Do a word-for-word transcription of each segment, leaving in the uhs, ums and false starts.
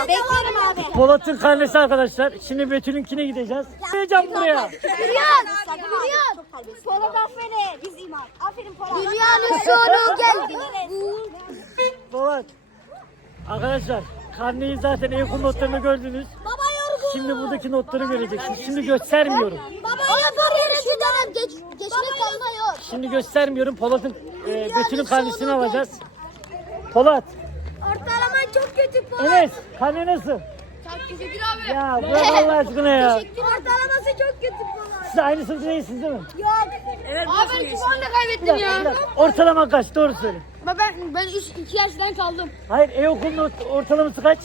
Beklerim abi. Polat'ın karnesi arkadaşlar. Şimdi Betül'ünkine gideceğiz. Gideceğim buraya. Rüyan. Rüyan. Polat aferin. Biz iman. Aferin Polat. Dünyanın sonu geldi. Polat. Arkadaşlar karneyi zaten Eyüp'ün notlarını gördünüz. Baba yorgun. Şimdi buradaki notları göreceksiniz. Şimdi göstermiyorum. Baba yorgun. Şuradan geç, geçmek kalmıyor. Şimdi göstermiyorum. Polat'ın e, Betül'ün karnesini alacağız. Polat. Ortalama çok kötü Polat. Enes karne nasıl? Çok teşekkür abi. Ya bırak Allah aşkına ya. Ortalaması çok kötü Polat. Siz aynı sınıfta değilsiniz değil mi? Yok. Abi ben iki puan da Bir kaybettim dakika, bir ya. dakika. Ortalama kaç? Doğru söyle. Ben ben, ben üç, iki yaştan kaldım. Hayır, e-okulun ort- ortalaması kaç?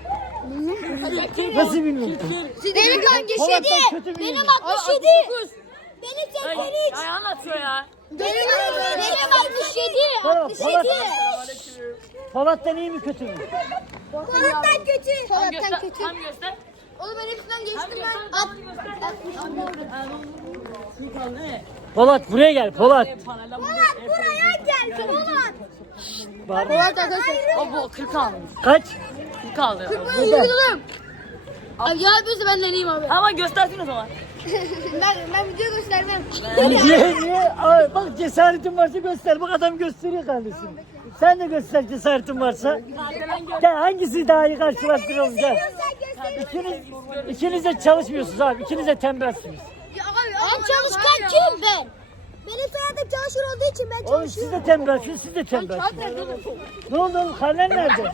Nasıl bilmiyorum? Benim kanka Polat yedi. ben kötü Benim bilmiyorum. altmış yedi. Benim seksen üç. Ay anlatıyor ya. Benim benim altmış yedi. Tamam, altmış Polat. yedi. Polat'tan iyi mi kötü mü? Polat'tan kötü. Polat'tan kötü. Tam göster. Oğlum ben hepsinden geçtim ben. Tam göster. Şu kaldı ne? Polat buraya gel Polat. Polat buraya gel Polat. Var. Polat arkadaşlar. O bu kırk almış. Kaç? kırk aldı. Ben uyguladım. Abi ya yapıyorsa benden iyiyim abi. Ama göstersin o zaman. Ben ben video göstermem. Niye niye? Ay, bak cesaretin varsa göster. Bak adam gösteriyor kardeşim. Sen de göster cesaretin varsa. Gel hangisi daha iyi karşılaştıralım gel. İkiniz, ikiniz de çalışmıyorsunuz abi. İkiniz de tembelsiniz. En çalışkan kim ben? Benim soyadım çalışır olduğu için ben Oğlum siz de tembelsiniz, siz de tembelsiniz. Ne oldu oğlum? Karnen nerede?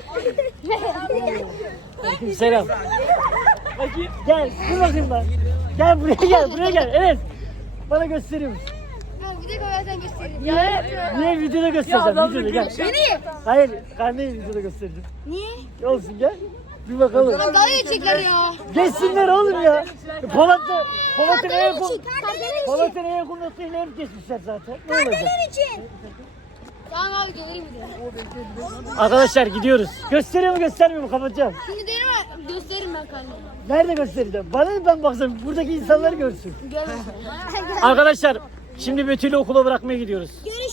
Selam. Gel, dur bakayım ben. Gel buraya gel, buraya gel. Evet. Bana gösteriyor musun? Ben video koyarsan göstereyim. Niye? Niye videoda göstereceğim? Videoda gel. Beni? Hayır, karneyi videoda göstereceğim. Niye? Olsun gel. Bir bakalım. Dalga geçecekler ya. Geçsinler oğlum ya. Polat'ı, Polat'ın en yakın, Kardeler Polat'ın en yakın notayla hep geçmişler zaten. Ne olacak? için. Tamam abi gelirim bir de. Arkadaşlar gidiyoruz. Gösteriyor mu göstermiyor mu kapatacağım. Şimdi derim mi? Gösteririm ben karnemi. Nerede göstereceğim? Bana ne ben baksam buradaki insanlar görsün. Görürsün. Arkadaşlar şimdi Betül'ü okula bırakmaya gidiyoruz.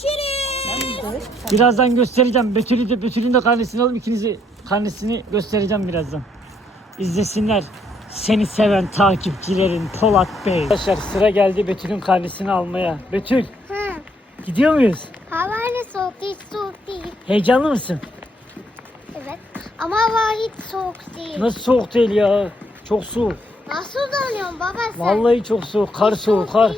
Görüşürüz. Birazdan göstereceğim. Betül'ü de Betül'ün de karnesini alıp ikinizi karnesini göstereceğim birazdan. İzlesinler. Seni seven takipçilerin Polat Bey. Arkadaşlar sıra geldi Betül'ün karnesini almaya. Betül Ha. gidiyor muyuz? Hava ne soğuk değil, soğuk değil. Heyecanlı mısın? Evet. Ama hava hiç soğuk değil. Nasıl soğuk değil ya? Çok soğuk. Nasıl donuyorsun baba sen? Vallahi çok soğuk. Kar soğuk kar.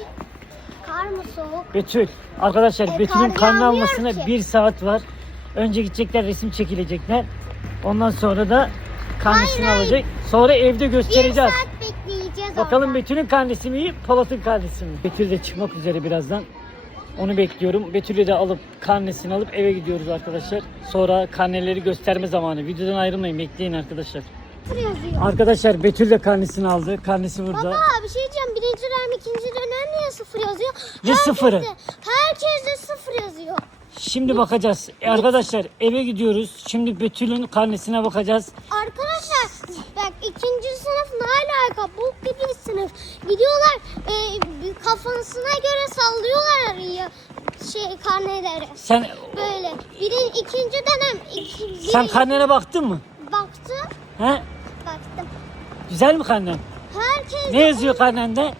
Kar mı soğuk? Betül. Arkadaşlar E, Betül'ün kar karnı yağmıyor almasına ki. bir saat var. Önce gidecekler resim çekilecekler. Ondan sonra da karnesini Hayır, alacak. Sonra evde Bir göstereceğiz. saat bekleyeceğiz Bakalım orada. Betül'ün karnesi mi iyi, Polat'ın karnesi mi? Betül de çıkmak üzere birazdan. Onu bekliyorum. Betül'ü de alıp karnesini alıp eve gidiyoruz arkadaşlar. Sonra karneleri gösterme zamanı. Videodan ayrılmayın, bekleyin arkadaşlar. Sıfır yazıyor. Arkadaşlar Betül de karnesini aldı. Karnesi burada. Baba bir şey diyeceğim. Birinci dönem, ikinci dönem niye sıfır yazıyor? Ne Herkes sıfırı? de- Herkes de sıfır yazıyor. Şimdi bakacağız. E, arkadaşlar eve gidiyoruz. Şimdi Betül'ün karnesine bakacağız. Arkadaşlar bak ikinci sınıf ne alaka? Bok gibi bir sınıf. Gidiyorlar e, kafasına göre sallıyorlar ya şey karneleri. Sen Böyle. Birin ikinci dönem iki, bir, sen karnene baktın mı? baktım. He? Baktım. Güzel mi karnen? Herkes Ne yazıyor karnende?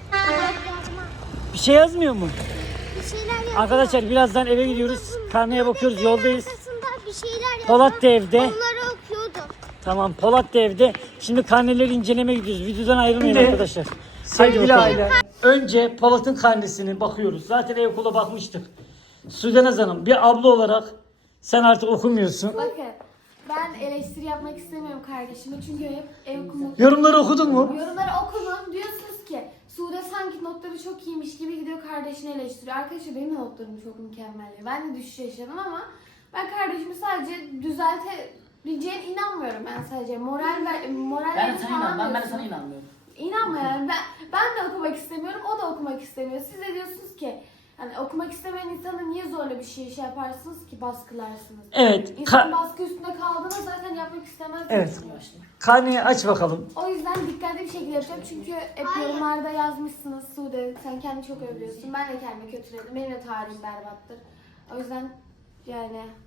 Bir şey yazmıyor mu? bir şeyler yazıyor. Arkadaşlar birazdan eve gidiyoruz. Karneye bakıyoruz, yoldayız. Arkasında bir şeyler yazıyor. Polat da evde. Onları okuyordum. Tamam, Polat da evde. Şimdi karneleri inceleme gidiyoruz. Videodan ayrılmayın arkadaşlar. Sevgili aile. Önce Polat'ın karnesine bakıyoruz. Zaten ev okula bakmıştık. Sudenaz Hanım bir abla olarak sen artık okumuyorsun. Bakın ben eleştiri yapmak istemiyorum kardeşime çünkü hep ev okumak. Yorumları okudun mu? Yorumları okudum diyorsunuz ki Sude sanki notları çok iyiymiş gibi gidiyor kardeşini eleştiriyor. Arkadaşlar benim de notlarım çok mükemmel. Ben de düşüş yaşadım ama ben kardeşimi sadece düzeltebileceğine inanmıyorum. Ben sadece moral ver, moral Ben de verin sana falan inan. Ben, ben de diyorsun. sana inanmıyorum. İnanma yani ben, ben de okumak istemiyorum, o da okumak istemiyor. Siz de diyorsunuz ki hani okumak istemeyen insanı niye zorla bir şey şey yaparsınız ki baskılarsınız. Evet. İnsan Ka- baskı üstünde kaldığında zaten yapmak istemez. Evet. Karneyi aç bakalım. O yüzden dikkatli bir şekilde yapacağım çünkü hep yorumlarda yazmışsınız Sude sen kendini çok övüyorsun. Ben de kendimi kötüledim. Benim de tarihim berbattır. O yüzden yani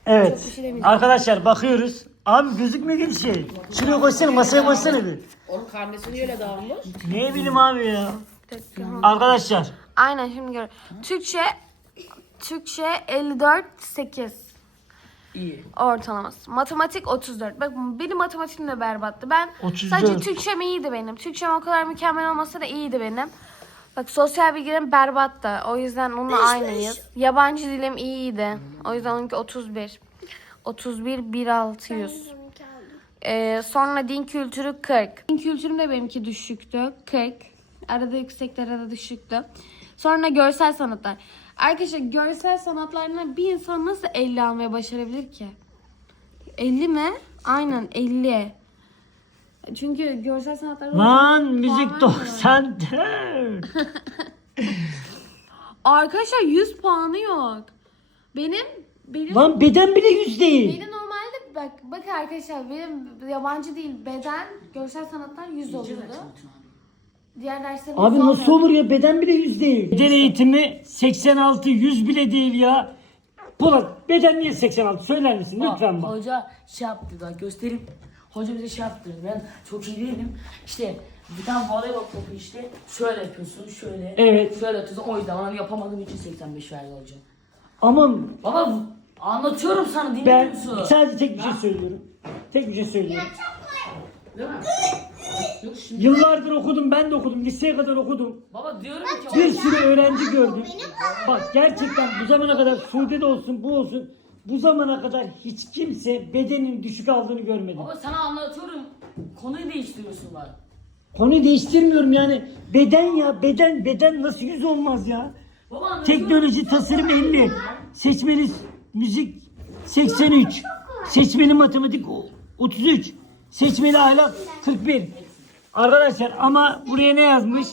Evet. Çok bir şey demeyeceğim. Arkadaşlar bakıyoruz. Abi gözükmüyor gibi şey. Şuraya koysana, masaya koysana bir. Onun karnesini öyle dağılmış. Ne bileyim abi ya. Arkadaşlar. Aynen şimdi gör. Türkçe Türkçe elli dört sekiz İyi. ortalaması. Matematik otuz dört. Bak benim matematiğim de berbattı. Ben otuz sadece dört. Türkçem iyiydi benim. Türkçem o kadar mükemmel olmasa da iyiydi benim. Bak sosyal bilgilerim berbattı. O yüzden onunla aynıyız. Yabancı dilim iyiydi. O yüzden onunki otuz bir. otuz bir bin altı yüz. Ee, sonra din kültürü kırk. Din kültürüm de benimki düşüktü. kırk. Arada yüksekti, arada düşüktü. Sonra görsel sanatlar. Arkadaşlar görsel sanatlarına bir insan nasıl elli almaya başarabilir ki? elli mi? Aynen elli. Çünkü görsel sanatlar... Lan puan müzik vermiyorlar. doksan dört. Arkadaşlar yüz puanı yok. Benim benim Lan beden bile yüz değil. benim normalde bak bak arkadaşlar benim yabancı değil beden görsel sanatlar yüz oluyordu. Diğer derslerim Abi yüz nasıl olmuyordu. olur ya, beden bile yüz değil. Beden eğitimi seksen altı, yüz bile değil ya. Polat, beden niye seksen altı söyler misin lütfen bak. Hoca şey yaptı da göstereyim. Hoca bize şey yaptı. Ben çok iyi değilim. İşte bir tane voleybol topu işte şöyle yapıyorsun şöyle. Evet. Şöyle atıyorsun. O yüzden onu yapamadığım için seksen beş verdi hoca. Ama Baba anlatıyorum sana dinliyor ben musun? sadece tek bir şey söylüyorum. Tek bir şey söylüyorum. Değil mi? Yok şimdi. Yıllardır okudum, ben de okudum, liseye kadar okudum. Baba diyorum ki Bir sürü öğrenci gördüm. Bak gerçekten bu zamana kadar Suudi'de olsun, bu olsun, bu zamana kadar hiç kimse bedenin düşük aldığını görmedim. baba sana anlatıyorum. Konuyu değiştiriyorsun bak. Konuyu değiştirmiyorum yani. Beden ya, beden, beden nasıl yüz olmaz ya? Baba anlatıyorum. Teknoloji, tasarım elli. Seçmeli müzik seksen üç. Seçmeli matematik o- otuz üç. Seçmeli ahlak kırk bir. Arkadaşlar ama buraya ne yazmış?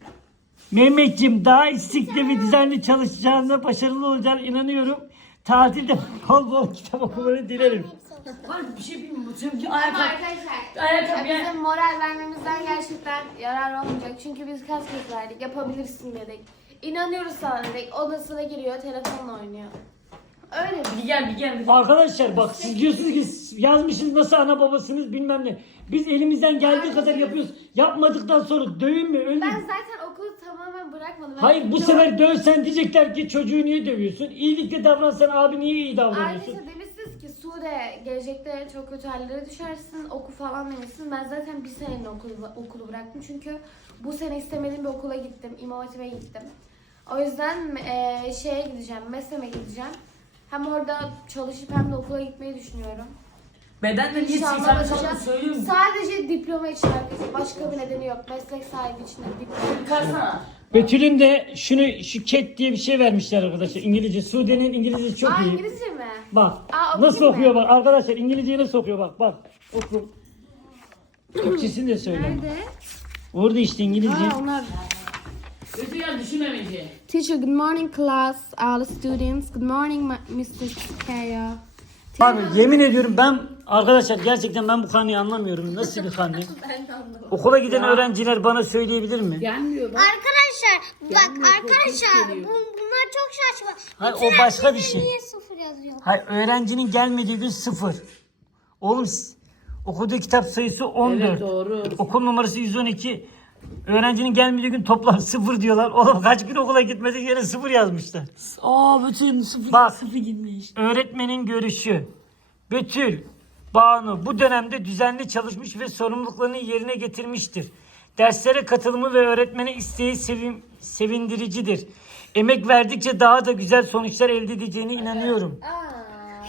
Mehmetciğim daha istikli ve düzenli çalışacağına, başarılı olacağına inanıyorum. Tatilde bol bol kitap okumanı dilerim. Var bir şey bilmiyorum. Bu seninki Ama ayakkabı. arkadaşlar Ayakkabı ya ya. bizim moral vermemizden gerçekten yarar olmayacak. Çünkü biz kaç kez verdik yapabilirsin dedik. İnanıyoruz sana dedik. Odasına giriyor telefonla oynuyor. Öyle mi? Bir gel bir gel. Bir gel. Arkadaşlar bak siz diyorsunuz ki yazmışsınız nasıl ana babasınız bilmem ne. Biz elimizden geldiği kadar yapıyoruz. Yapmadıktan sonra dövün mü ölün. Ben zaten okulu tamamen bırakmadım. Ben Hayır bu çok- sefer dövsen diyecekler ki çocuğu niye dövüyorsun? İyilikle davransan abi niye iyi davranıyorsun? Ayrıca demişsiniz ki Sude gelecekte çok kötü hallere düşersin oku falan demişsin. Ben zaten bir senenin okulu, okulu bıraktım. Çünkü bu sene istemediğim bir okula gittim. İmam Hatip'e gittim. O yüzden eee, şeye gideceğim, MESEM'e gideceğim. Hem orada çalışıp hem de okula gitmeyi düşünüyorum. Bedende niye İnşallah seksen başaracağım. çaldı söylüyorum. Sadece diploma için arkadaşlar. Başka bir nedeni yok. Meslek sahibi için de diploma. Çıkarsana. Betül'ün de şunu şu cat diye bir şey vermişler arkadaşlar İngilizce. Sude'nin İngilizcesi çok Aa iyi. İngilizce mi? Bak Aa, nasıl okuyayım okuyor mı? bak arkadaşlar İngilizceyi nasıl okuyor bak bak oku. Türkçesini de söyle. Nerede? Orada işte İngilizce. Aa onlar. Kötü gel düşünmemeci. Teacher, good morning class, all the students. Good morning mister Kaya. Abi yemin ediyorum ben arkadaşlar gerçekten ben bu konuyu anlamıyorum. Nasıl bir konu? Ben de anlamadım. Okula giden öğrenciler bana söyleyebilir mi? Gelmiyor bak. Arkadaşlar bak Gelmiyor, arkadaşlar korkunç bu, bunlar çok saçma. Hayır, Bütün o başka bir herkese şey. Niye sıfır yazıyor? Hayır öğrencinin gelmediği gün sıfır. Oğlum s- okuduğu kitap sayısı on dört. Evet doğru. Okul numarası yüz on iki. Öğrencinin gelmediği gün toplam sıfır diyorlar. Oğlum kaç gün okula gitmedik yere sıfır yazmışlar. Aa bütün sıfır Bak. sıfır gitmiş. Öğretmenin görüşü. Betül, Banu bu dönemde düzenli çalışmış ve sorumluluklarını yerine getirmiştir. Derslere katılımı ve öğretmene isteği sevin, sevindiricidir. Emek verdikçe daha da güzel sonuçlar elde edeceğine inanıyorum. Aa.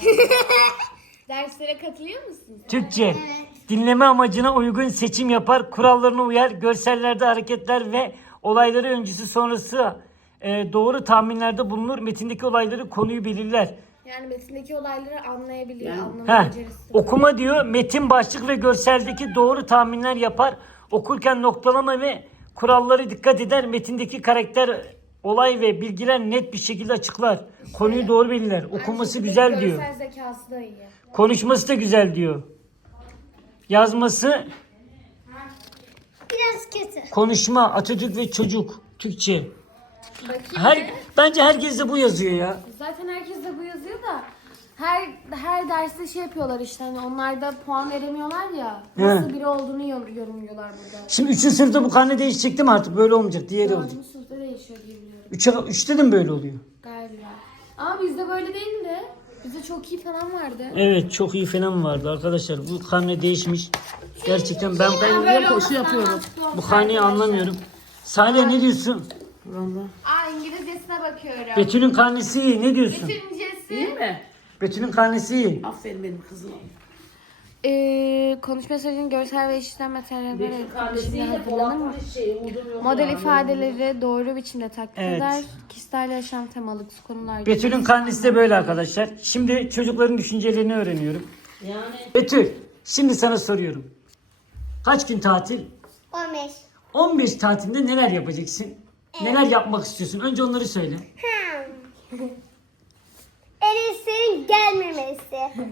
Derslere katılıyor musun sen? Türkçe. Dinleme amacına uygun seçim yapar, kurallarına uyar, görsellerde hareketler ve olayları öncesi sonrası e, doğru tahminlerde bulunur. Metindeki olayları konuyu belirler. Yani metindeki olayları anlayabiliyor, Yani- anlama Heh, becerisi. okuma diyor, metin başlık ve görseldeki doğru tahminler yapar. Okurken noktalama ve kuralları dikkat eder. Metindeki karakter, olay ve bilgiler net bir şekilde açıklar. Konuyu doğru belirler. Okuması Aynı güzel şekilde diyor. Görsel zekası da iyi. Konuşması da güzel diyor. Yazması, Biraz kötü. konuşma, Atatürk ve çocuk, Türkçe. Bakayım Her, bir. bence herkes de bu yazıyor ya. Zaten herkes de bu yazıyor da Her her derste şey yapıyorlar işte hani onlarda puan veremiyorlar ya. Nasıl biri olduğunu yor- yorumluyorlar burada. Şimdi üçüncü sınıfta bu karne değişecek değil mi artık? Böyle olmayacak. Diğeri olacak. Dördüncü sınıfta değişiyor diye biliyorum Üçe, üçte de mi böyle oluyor? galiba. Ama bizde böyle değildi. Bizde çok iyi falan vardı. Evet, çok iyi falan vardı arkadaşlar. Bu karne değişmiş. Gerçekten ben ben Böyle koşu olması yapıyorum. mantıklı olmuş Bu karneyi arkadaşlar. anlamıyorum. Salih ne diyorsun? Aa İngilizcesine bakıyorum. Betül'ün karnesi iyi. Ne diyorsun? Bütüncesi. Değil mi? Betül'ün karnesi iyi. Aferin benim kızım. Ee, konuşma mesajının görsel ve işlem materyalleri Betül biçimde kardeşiyle hazırlanır mı? Polat'ın şey, umudum yok Model ya. ifadeleri doğru biçimde taklit Evet. eder. Kişisel yaşam temalı konular. Betül'ün karnesi de böyle arkadaşlar. Şimdi çocukların düşüncelerini öğreniyorum. Yani Betül, şimdi sana soruyorum. Kaç gün tatil? on beş. on beş tatilde neler yapacaksın? Neler yapmak istiyorsun? Önce onları söyle. Hmm. Enes'in gelmemesi.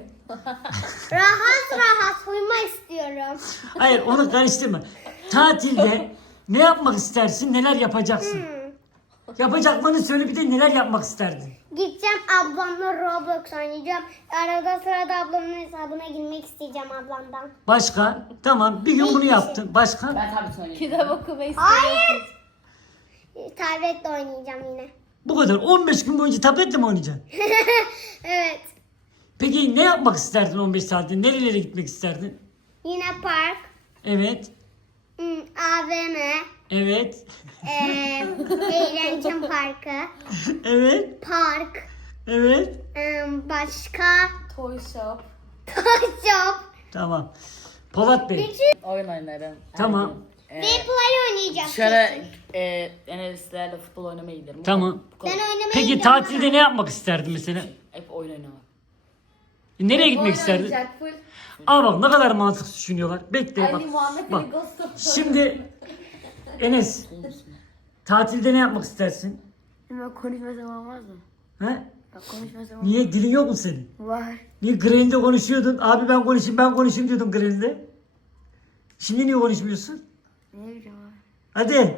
rahat rahat uyumak istiyorum. Hayır, onu karıştırma. Tatilde ne yapmak istersin? Neler yapacaksın? Yapacaklarını söyle, bir de neler yapmak isterdin? Gideceğim ablamla Roblox oynayacağım. Arada sırada ablamın hesabına girmek isteyeceğim ablamdan. Başka? Tamam, bir gün bunu yaptın. Başka? ben tabii sana Kitap okumayı istiyorum. Hayır. Tabletle oynayacağım yine. Bu kadar. on beş gün boyunca tabletle mi oynayacaksın? Evet. Peki ne yapmak isterdin on beş saatte? Nerelere gitmek isterdin? Yine park. Evet. hmm, A V M. Evet. Ee, eğlence parkı. Evet. Park. Evet. ee, başka. Toy shop. Shop. Tamam. Polat Bey. oyun oynarım. Tamam. Ee, Ve play oynayacağım. dışarı e, Enes'lerle futbol oynamaya giderim. Tamam. Bu kadar. Ben oynamaya Peki gidiyorum. tatilde ne yapmak isterdin mesela? Hep oyun oynamak. Nereye gitmek isterdin? Oynayacak, full. Aa bak ne kadar mantıklı düşünüyorlar. Bekle Ali bak. Muhammed Bak. Ali Ghost Şimdi Enes, tatilde ne yapmak istersin? Ama konuşmasam olmaz mı? He? Bak konuşmasam Niye dilin yok mu senin? var. Niye Granny'de konuşuyordun? Abi ben konuşayım ben konuşayım diyordun Granny'de. Şimdi niye konuşmuyorsun? Ne bileyim abi. Hadi.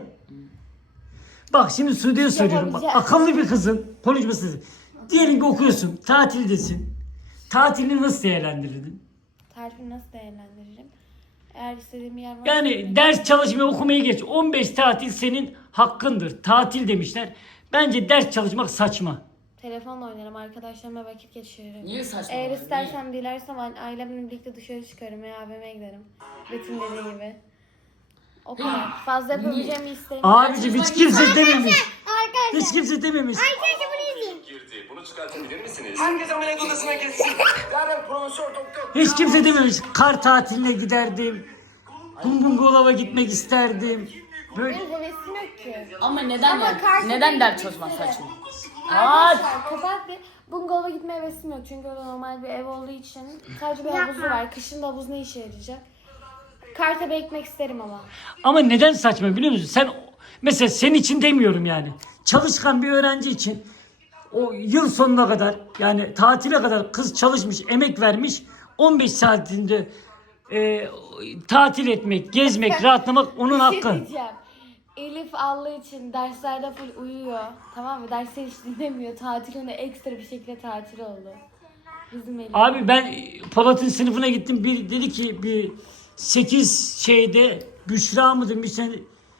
Bak şimdi Sude'ye soruyorum. Bak, Yapabileceğim. akıllı bir kızın konuşması. Diyelim ki okuyorsun, tatildesin. Tatilini nasıl değerlendirirdin? Tarifini nasıl değerlendiririm? Eğer istediğim bir yer var. Yani ders çalışmayı okumayı geç. on beş tatil senin hakkındır. Tatil demişler. Bence ders çalışmak saçma. Telefonla oynarım, arkadaşlarımla vakit geçiririm. Niye saçma? Eğer Niye? istersem, dilersem ailemle birlikte dışarı çıkarım veya A V M'ye giderim. Betül dediği gibi. O kadar. Fazla yapabileceğimi isterim. Abicim hiç kimse dememiş. Arkadaşlar. Hiç kimse dememiş. Arkadaşlar bunu izleyin. girdi. Bunu çıkartabilir misiniz? Herkes ameliyat odasına geçsin. Derhal profesör doktor. Hiç kimse dememiş. Kar tatiline giderdim. Bungalova gitmek isterdim. Böyle Benim hevesim yok ki. Ama neden Ama der, karşı neden değil, der birisi çalışmak de. saçma? Arkadaşlar kapat bir. Bungalova gitme hevesim yok çünkü orada normal bir ev olduğu için sadece bir havuzu var. Kışın da havuz ne işe yarayacak? Kartepe ekmek isterim ama. ama neden saçma biliyor musun? Sen mesela senin için demiyorum yani. Çalışkan bir öğrenci için o yıl sonuna kadar yani tatile kadar kız çalışmış, emek vermiş. on beş saatinde e, tatil etmek, gezmek, rahatlamak onun Bir şey hakkı. diyeceğim. Elif Allah için derslerde full uyuyor. Tamam mı? Dersleri hiç dinlemiyor. Tatil ona ekstra bir şekilde tatil oldu. Bizim Elif. Abi ben Polat'ın sınıfına gittim. Bir dedi ki bir sekiz şeyde Büşra mıdır bir sene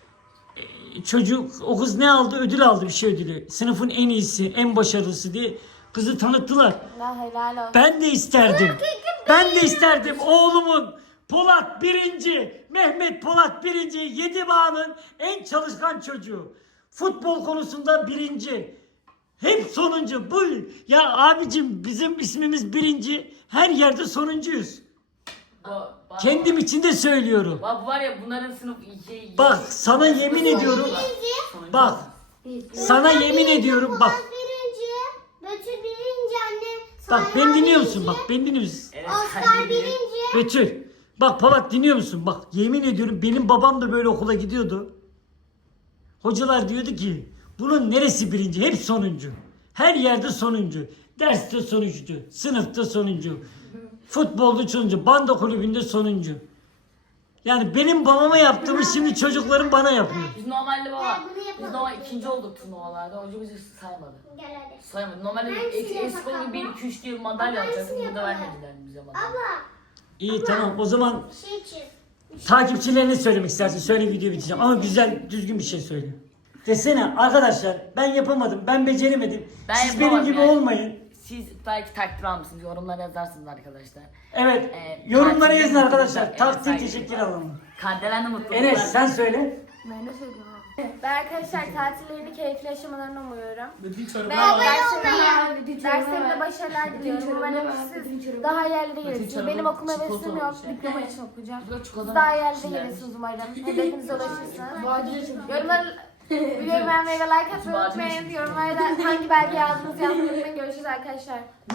e, çocuk o kız ne aldı? Ödül aldı bir şey ödülü. Sınıfın en iyisi, en başarılısı diye kızı tanıttılar. Allah helal olsun. Ben de isterdim. Ben de isterdim oğlumun Polat birinci, Mehmet Polat birinci, Yedibağ'ın en çalışkan çocuğu. Futbol konusunda birinci. Hep sonuncu. Bu ya abicim bizim ismimiz birinci. Her yerde sonuncuyuz. Bu, bak, Kendim için de söylüyorum. bak var ya bunların sınıf şey, Bak sana yemin ediyorum. Bak sana yemin ediyorum bak. Polat birinci. Betül birinci anne. Bak Sayın beni dinliyor birinci, musun? Bak beni dinliyor musun? Oscar birinci. Betül. Bak Polat dinliyor musun? Bak yemin ediyorum benim babam da böyle okula gidiyordu. Hocalar diyordu ki bunun neresi birinci? Hep sonuncu. Her yerde sonuncu. Derste sonuncu. Sınıfta sonuncu. Futbolda sonuncu. Bando kulübünde sonuncu. Yani benim babama yaptığımı şimdi çocuklarım bana yapıyor. Biz normalde baba, Ben bunu biz yapamadım. normal ikinci olduk turnuvalarda. Hoca bizi saymadı. Gel hadi. Saymadı. Normalde Hangisini eski eski yapalım? bir iki üç diye bir madalya Ama alacaktı. hangisini Burada yapalım? vermediler bize madalya. Abla İyi tamam o zaman şey çiz. takipçilerine söylemek istersin. Söyle video biteceğim ama güzel düzgün bir şey söyle. Desene arkadaşlar ben yapamadım, ben beceremedim. Ben Siz benim yapamadım gibi yani. olmayın. Siz belki takdir almışsınız. Yorumlara yazarsınız arkadaşlar. Evet Ee, yorumlara takipçilerine yazın mutluluklar, arkadaşlar. evet, Takdir saygı. teşekkür alalım. Kardelen de mutluluklar. Enes sen söyle. Ben de söylüyorum. Ben arkadaşlar tatillerini keyifli yaşamalarını umuyorum. Bütün Ben çorba. derslerimde, derslerimde başarılar diliyorum. Umarım siz daha iyi yerlere gelirsiniz. çorba, Benim okuma çikolata hevesim yok. olmuş. Diploma için okuyacağım. Bu da çikolata. Siz daha iyi yerlere gelirsiniz umarım. Hedefinize ulaşırsınız. Yorumlar videoyu beğenmeyi ve like atmayı unutmayın. Yorumlarda hangi belgeyi aldığınızı yazmayı unutmayın. Görüşürüz arkadaşlar.